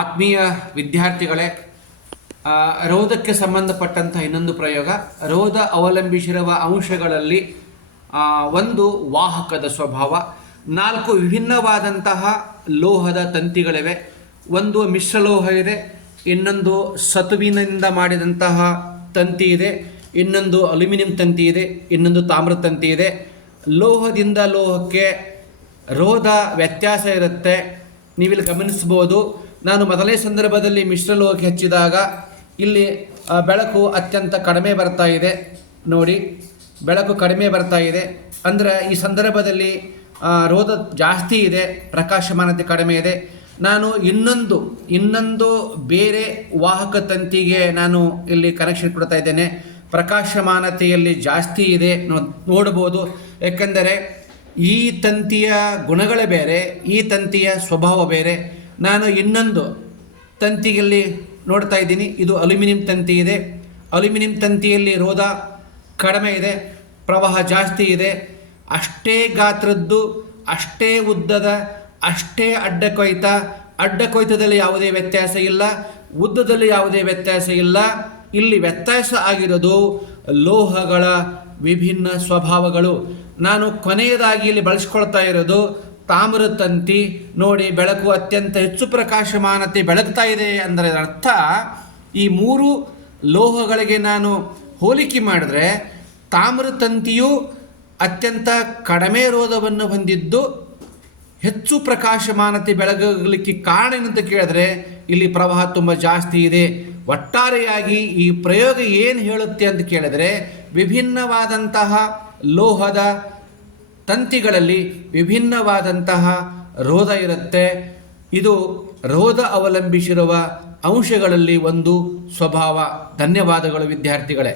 ಆತ್ಮೀಯ ವಿದ್ಯಾರ್ಥಿಗಳೇ, ರೋಧಕ್ಕೆ ಸಂಬಂಧಪಟ್ಟಂತಹ ಇನ್ನೊಂದು ಪ್ರಯೋಗ. ರೋಧ ಅವಲಂಬಿಸಿರುವ ಅಂಶಗಳಲ್ಲಿ ಒಂದು ವಾಹಕದ ಸ್ವಭಾವ. 4 ವಿಭಿನ್ನವಾದಂತಹ ಲೋಹದ ತಂತಿಗಳಿವೆ. ಒಂದು ಮಿಶ್ರಲೋಹ ಇದೆ, ಇನ್ನೊಂದು ಸತುವಿನಿಂದ ಮಾಡಿದಂತಹ ತಂತಿ ಇದೆ, ಇನ್ನೊಂದು ಅಲ್ಯೂಮಿನಿಯಂ ತಂತಿ ಇದೆ, ಇನ್ನೊಂದು ತಾಮ್ರ ತಂತಿ ಇದೆ. ಲೋಹದಿಂದ ಲೋಹಕ್ಕೆ ರೋಧ ವ್ಯತ್ಯಾಸ ಇರುತ್ತೆ. ನೀವಿಲ್ಲಿ ಗಮನಿಸ್ಬೋದು. ನಾನು ಮೊದಲನೇ ಸಂದರ್ಭದಲ್ಲಿ ಮಿಶ್ರಲೋಹಕ್ಕೆ ಹಚ್ಚಿದಾಗ ಇಲ್ಲಿ ಬೆಳಕು ಅತ್ಯಂತ ಕಡಿಮೆ ಬರ್ತಾ ಇದೆ. ನೋಡಿ, ಬೆಳಕು ಕಡಿಮೆ ಬರ್ತಾ ಇದೆ. ಅಂದರೆ ಈ ಸಂದರ್ಭದಲ್ಲಿ ರೋಧ ಜಾಸ್ತಿ ಇದೆ, ಪ್ರಕಾಶಮಾನತೆ ಕಡಿಮೆ ಇದೆ. ನಾನು ಇನ್ನೊಂದು ಬೇರೆ ವಾಹಕ ತಂತಿಗೆ ನಾನು ಇಲ್ಲಿ ಕನೆಕ್ಷನ್ ಕೊಡ್ತಾ ಇದ್ದೇನೆ. ಪ್ರಕಾಶಮಾನತೆಯಲ್ಲಿ ಜಾಸ್ತಿ ಇದೆ ನೋಡ್ಬೋದು. ಏಕೆಂದರೆ ಈ ತಂತಿಯ ಗುಣಗಳೇ ಬೇರೆ, ಈ ತಂತಿಯ ಸ್ವಭಾವ ಬೇರೆ. ನಾನು ಇನ್ನೊಂದು ತಂತಿಯಲ್ಲಿ ನೋಡ್ತಾ ಇದ್ದೀನಿ. ಇದು ಅಲ್ಯೂಮಿನಿಯಂ ತಂತಿ ಇದೆ. ಅಲ್ಯೂಮಿನಿಯಂ ತಂತಿಯಲ್ಲಿ ರೋಧ ಕಡಿಮೆ ಇದೆ, ಪ್ರವಾಹ ಜಾಸ್ತಿ ಇದೆ. ಅಷ್ಟೇ ಗಾತ್ರದ್ದು, ಅಷ್ಟೇ ಉದ್ದದ, ಅಷ್ಟೇ ಅಡ್ಡ ಕೊಯ್ತದಲ್ಲಿ ಯಾವುದೇ ವ್ಯತ್ಯಾಸ ಇಲ್ಲ, ಉದ್ದದಲ್ಲಿ ಯಾವುದೇ ವ್ಯತ್ಯಾಸ ಇಲ್ಲ. ಇಲ್ಲಿ ವ್ಯತ್ಯಾಸ ಆಗಿರೋದು ಲೋಹಗಳ ವಿಭಿನ್ನ ಸ್ವಭಾವಗಳು. ನಾನು ಕೊನೆಯದಾಗಿ ಇಲ್ಲಿ ಬಳಸ್ಕೊಳ್ತಾ ಇರೋದು ತಾಮ್ರ ತಂತಿ. ನೋಡಿ, ಬೆಳಕು ಅತ್ಯಂತ ಹೆಚ್ಚು ಪ್ರಕಾಶಮಾನತೆ ಬೆಳಗ್ತಾ ಇದೆ ಅಂದರೆ ಅರ್ಥ ಈ 3 ಲೋಹಗಳಿಗೆ ನಾನು ಹೋಲಿಕೆ ಮಾಡಿದ್ರೆ ತಾಮ್ರ ತಂತಿಯು ಅತ್ಯಂತ ಕಡಿಮೆ ರೋಧವನ್ನು ಹೊಂದಿದ್ದು ಹೆಚ್ಚು ಪ್ರಕಾಶಮಾನತೆ ಬೆಳಗಲಿಕ್ಕೆ ಕಾರಣ ಏನಂತ ಕೇಳಿದ್ರೆ ಇಲ್ಲಿ ಪ್ರವಾಹ ತುಂಬ ಜಾಸ್ತಿ ಇದೆ. ಒಟ್ಟಾರೆಯಾಗಿ ಈ ಪ್ರಯೋಗ ಏನು ಹೇಳುತ್ತೆ ಅಂತ ಕೇಳಿದ್ರೆ, ವಿಭಿನ್ನವಾದಂತಹ ಲೋಹದ ತಂತಿಗಳಲ್ಲಿ ವಿಭಿನ್ನವಾದಂತಹ ರೋಧ ಇರುತ್ತೆ. ಇದು ರೋಧ ಅವಲಂಬಿಸಿರುವ ಅಂಶಗಳಲ್ಲಿ ಒಂದು ಸ್ವಭಾವ. ಧನ್ಯವಾದಗಳು ವಿದ್ಯಾರ್ಥಿಗಳೇ.